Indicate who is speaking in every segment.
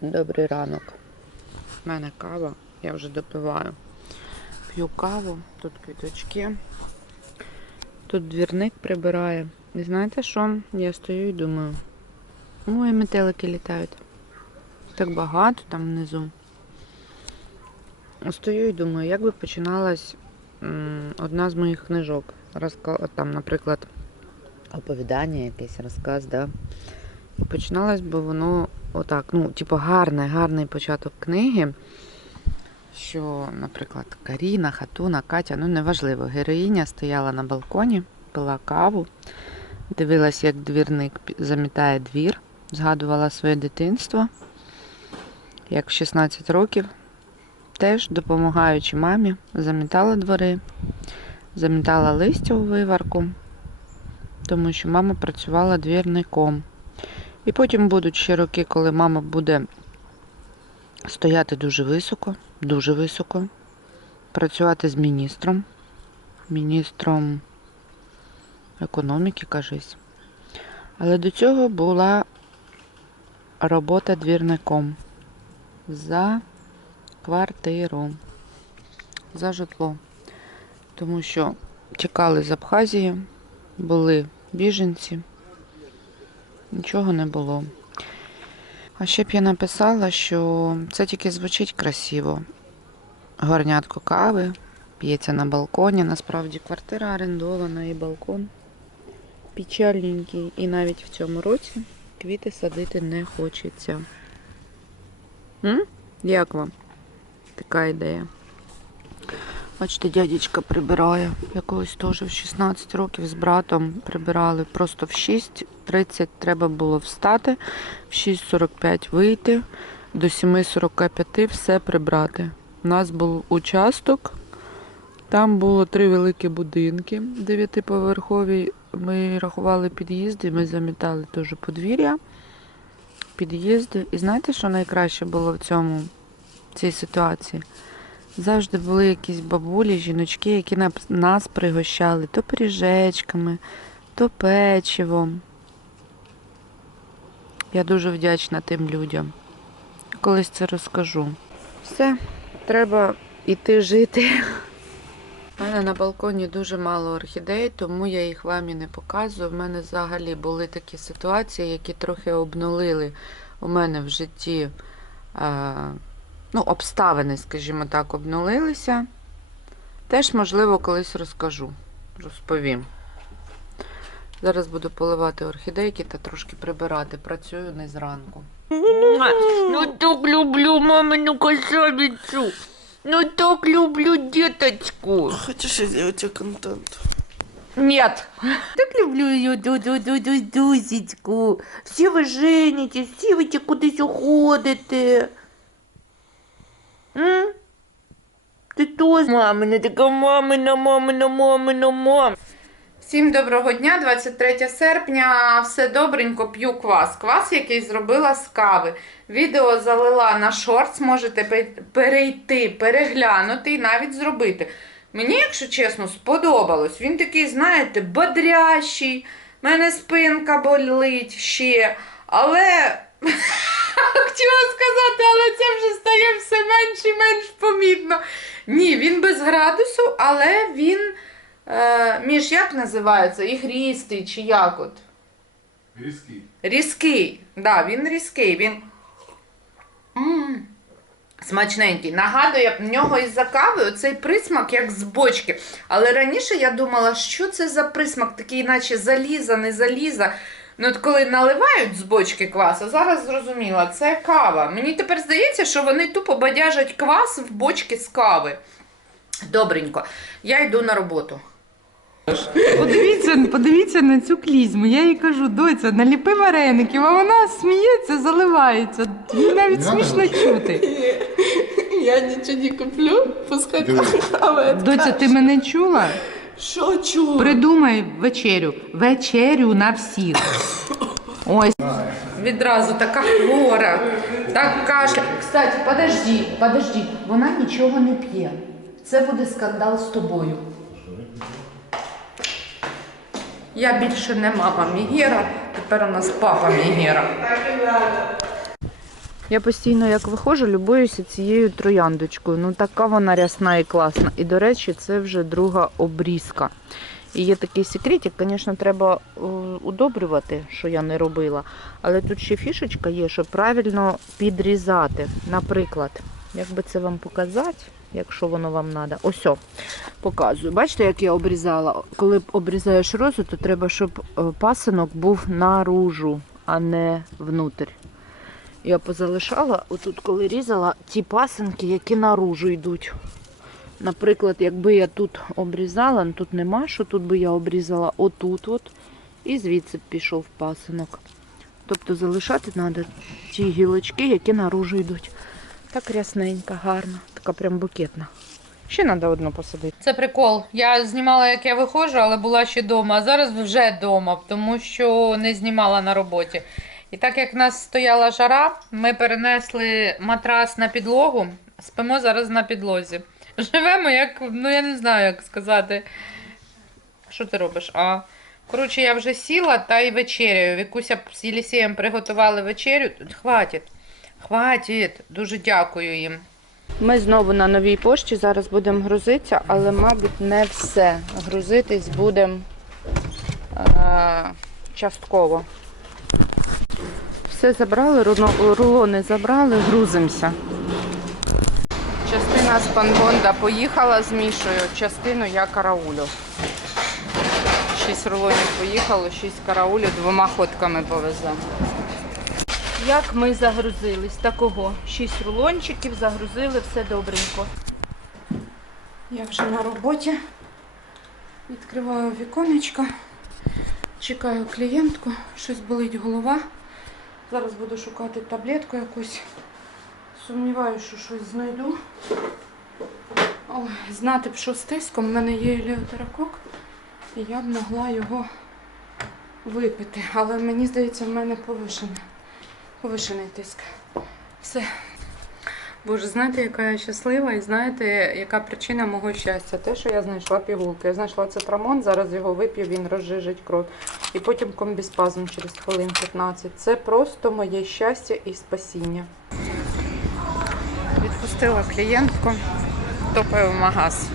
Speaker 1: Добрий ранок. У мене кава, я вже допиваю. П'ю каву, тут квіточки. Тут двірник прибирає. І знаєте що? Я стою і думаю. Ой, метелики літають. Так багато там внизу. Стою і думаю, як би починалась одна з моїх книжок. Розка... Там, наприклад, оповідання, якийсь розказ, да? І починалось би воно отак, ну, типу, гарний, гарний початок книги. Що, наприклад, Каріна, Хатуна, Катя, ну неважливо, героїня стояла на балконі, пила каву, дивилась, як двірник замітає двір, згадувала своє дитинство, як в 16 років, теж допомагаючи мамі, замітала двори, замітала листя у виварку, тому що мама працювала двірником. І потім будуть ще роки, коли мама буде стояти дуже високо, дуже високо, працювати з міністром, міністром економіки, кажись. Але до цього була робота двірником за квартиру, за житло. Тому що тікали з Абхазії, були біженці, нічого не було. А ще б я написала, що це тільки звучить красиво. Горнятко кави, п'ється на балконі. Насправді квартира орендована і балкон печальненький. І навіть в цьому році квіти садити не хочеться. М? Як вам така ідея? Бачите, дядечка прибирає. Якогось теж в 16 років з братом прибирали. Просто в 6.30 треба було встати, в 6.45 вийти, до 7.45 все прибрати. У нас був участок, там було три великі будинки дев'ятиповерхові. Ми рахували під'їзди, ми замітали теж подвір'я, під'їзди. І знаєте, що найкраще було в цьому, в цій ситуації? Завжди були якісь бабулі, жіночки, які нас пригощали то пиріжечками, то печивом. Я дуже вдячна тим людям. Колись це розкажу. Все, треба йти жити. У мене на балконі дуже мало орхідей, тому я їх вам і не показую. В мене взагалі були такі ситуації, які трохи обнулили у мене в житті. Е, ну, обставини, скажімо так, обнулилися. Теж, можливо, колись розкажу, розповім. Зараз буду поливати орхідейки та трошки прибирати. Працюю не зранку.
Speaker 2: Ну так люблю мамину красавицу. Ну так люблю деточку.
Speaker 3: Хочешь я сделаю тебе контент?
Speaker 2: Нет. Так люблю ее Дусечку. Всі ви женитесь, всі ви ті кудись уходите. М? Ти то мамина, така мамина, мамина, мамина, мам.
Speaker 1: Всім доброго дня, 23 серпня. Все добренько п'ю квас. Квас, який зробила з кави. Відео залила на шортс, можете перейти, переглянути і навіть зробити. Мені, якщо чесно, сподобалось. Він такий, знаєте, бодрящий. В мене спинка болить ще. Але хотіла сказати, але це вже стає все менш і менш помітно. Ні, він без градусу, але він. Е, Між як називається? Ігрістий чи як от?
Speaker 4: Різкий.
Speaker 1: Різкий. Да, він різкий. Він м смачненький. Нагадує в нього із-за кави оцей присмак, як з бочки. Але раніше я думала, що це за присмак, такий, наче заліза, не заліза. Ну, от коли наливають з бочки квас, а зараз зрозуміла, це кава. Мені тепер здається, що вони тупо бадяжать квас в бочки з кави. Добренько, я йду на роботу.
Speaker 5: Подивіться, подивіться на цю клізму. Я їй кажу, доця, наліпи вареників, а вона сміється, заливається. Їй навіть смішно чути.
Speaker 3: Я ничего не куплю, пускай
Speaker 4: Дивись.
Speaker 5: Доця, ти мене чула?
Speaker 3: Що чула?
Speaker 5: Придумай вечерю. Вечерю на всіх. Ось.
Speaker 1: Відразу така хвора, так кашля. Кстати, подожди, подожди, вона нічого не п'є. Це буде скандал з тобою. Я більше не мама Мігера, тепер у нас папа Мігера. Я постійно, як виходжу, любуюся цією трояндочкою. Ну така вона рясна і класна. І, до речі, це вже друга обрізка. І є такий секретик, звісно, треба е, удобрювати, що я не робила. Але тут ще фішечка є, щоб правильно підрізати. Наприклад, як би це вам показати, якщо воно вам треба. Ось, показую. Бачите, як я обрізала? Коли обрізаєш розу, то треба, щоб е, пасинок був наружу, а не внутрь. Я позалишала, отут, коли різала, ті пасинки, які наружу йдуть. Наприклад, якби я тут обрізала, ну, тут нема, що тут би я обрізала отут от, і звідси пішов пасинок. Тобто залишати треба ті гілочки, які наружу йдуть. Так рясненька, гарна, така прям букетна. Ще треба одну посадити.
Speaker 5: Це прикол. Я знімала, як я виходжу, але була ще вдома. А зараз вже вдома, тому що не знімала на роботі. І так як в нас стояла жара, ми перенесли матрас на підлогу, спимо зараз на підлозі. Живемо як, ну я не знаю, як сказати. Що ти робиш? А коротше, я вже сіла та й вечеряю. Вікуся з Єлісієм приготували вечерю. Хватить. Хватить. Дуже дякую їм.
Speaker 1: Ми знову на новій пошті. Зараз будемо грузитися, але, мабуть, не все. Грузитись будемо е- частково. Все забрали, рулони забрали, грузимося. Частина з Пангонда поїхала з Мішою, частину я караулю. Шість рулонів поїхало, шість караулю, двома ходками повеземо. Як ми загрузились? Такого. Шість рулончиків, загрузили, все добренько. Я вже на роботі. Відкриваю віконечко. Чекаю клієнтку. Щось болить голова. Зараз буду шукати таблетку якусь. Сумніваюся, що щось знайду. Ой, знати б, що з тиском. У мене є елеутерокок. І я б могла його випити. Але мені здається, в мене повишене. Повишений тиск. Все. Боже, знаєте, яка я щаслива, і знаєте, яка причина мого щастя? Те, що я знайшла пігулки. Я знайшла цитрамон, зараз його вип'ю, він розжижить кров. І потім комбіспазм через хвилин 15. Це просто моє щастя і спасіння. Відпустила клієнтку, топаю магаз.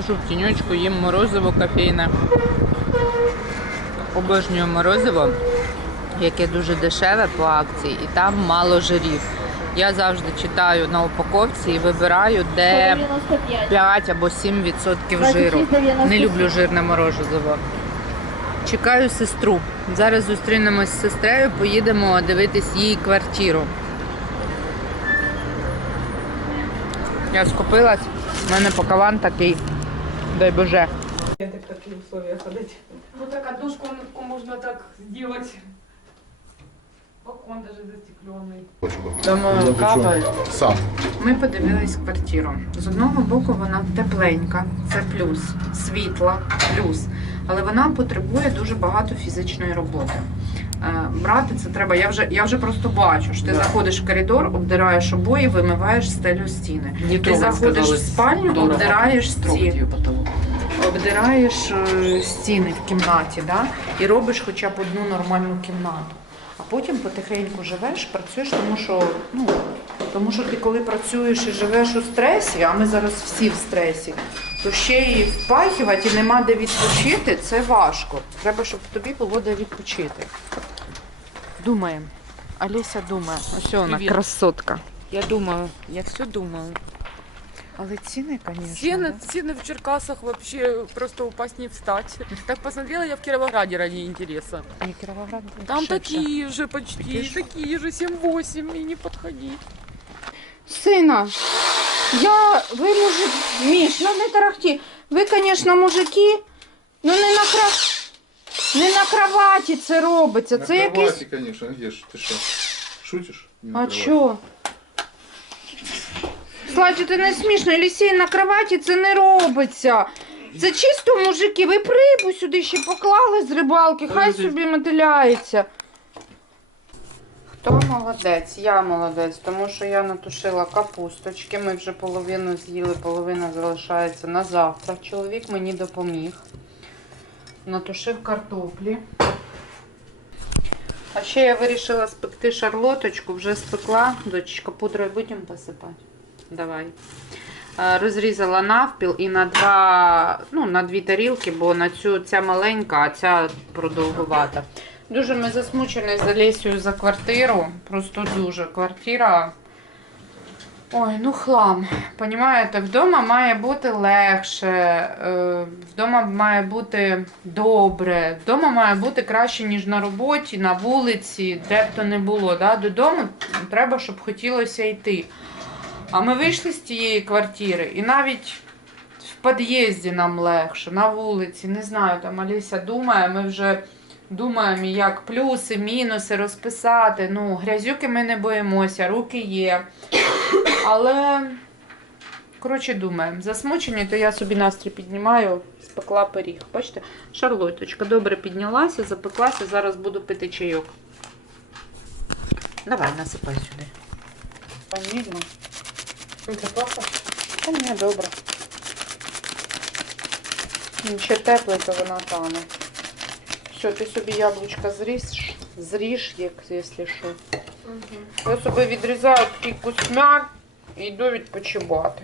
Speaker 1: Сижу в тіньочку, їм морозиво кофейне. Обожнюю морозиво, яке дуже дешеве по акції, і там мало жирів. Я завжди читаю на упаковці і вибираю, де 5 або 7% жиру. Не люблю жирне морозиво. Чекаю сестру. Зараз зустрінемось з сестрою, поїдемо дивитись її квартиру. Я скупилась, в мене пакаван такий. Дай Боже.
Speaker 3: Ну так одну комнатку можно так сделать. Балкон даже застекленный.
Speaker 1: Тому капає.
Speaker 4: Сам.
Speaker 1: Ми подивились квартиру. З одного боку вона тепленька, це плюс, світла, плюс. Але вона потребує дуже багато фізичної роботи. Е, Брати це треба. Я вже, я вже просто бачу, що ти заходиш в коридор, обдираєш обої, вимиваєш стелю стіни. ти заходиш в спальню, обдираєш стіни. Обдираєш е, стіни в кімнаті, да? і робиш хоча б одну нормальну кімнату. А потім потихеньку живеш, працюєш, тому що, ну, тому що ти коли працюєш і живеш у стресі, а ми зараз всі в стресі, то ще й впахувати і нема де відпочити, це важко. Треба, щоб тобі було де відпочити. Думаємо. Аліся думає. Ось вона,
Speaker 3: Привіт.
Speaker 1: красотка. Я думаю, я все думаю. Але ціни, звісно.
Speaker 3: Цены, цены в Черкасах вообще просто упасть не встать. Так посмотрела я в Кировограде ради интереса. Там
Speaker 1: дешевше.
Speaker 3: такие же почти,
Speaker 1: же?
Speaker 3: такие же 7-8 и не подходи.
Speaker 1: Сина, я, ви мужик, Міш, ну не тарахті. Ви, звісно, мужики, ну не на кра... не на кроваті це робиться.
Speaker 4: На
Speaker 1: це якийсь.
Speaker 4: кровати, конечно, Ешь, ты что, шутишь? Не на
Speaker 1: А
Speaker 4: кровати.
Speaker 1: чо? Славче, ти не смішно, Елісій, на кроваті це не робиться. Це чисто мужики, ви прибу сюди ще поклали з рибалки, хай собі мотиляється. Хто молодець? Я молодець, тому що я натушила капусточки. Ми вже половину з'їли, половина залишається на завтра. Чоловік мені допоміг. Натушив картоплі. А ще я вирішила спекти шарлоточку, вже спекла. Дочечка, пудрою будемо посипати. Давай. Е, Розрізала навпіл і на два, ну, на дві тарілки, бо на цю ця маленька, а ця продовгувата. Дуже ми засмучені з Олесією за квартиру. Просто дуже квартира. Ой, ну хлам. Понімаєте, вдома має бути легше, е, вдома має бути добре, вдома має бути краще, ніж на роботі, на вулиці, де б то не було. Да? Додому треба, щоб хотілося йти. А ми вийшли з тієї квартири, і навіть в під'їзді нам легше, на вулиці, не знаю, там Аліся думає, ми вже думаємо, як плюси, мінуси розписати. Ну, грязюки ми не боїмося, руки є. Але, коротше, думаємо, засмучені, то я собі настрій піднімаю, спекла пиріг. Бачите, шарлоточка добре піднялася, запеклася, зараз буду пити чайок. Давай, насипай сюди. Ванільно.
Speaker 3: Це плохо?
Speaker 1: Та ні, добре. Він ще теплий, то вона тане. Все, ти собі яблучка зріж, зріж, як, якщо що. Я собі відрізаю такий кусмяк і йду відпочивати.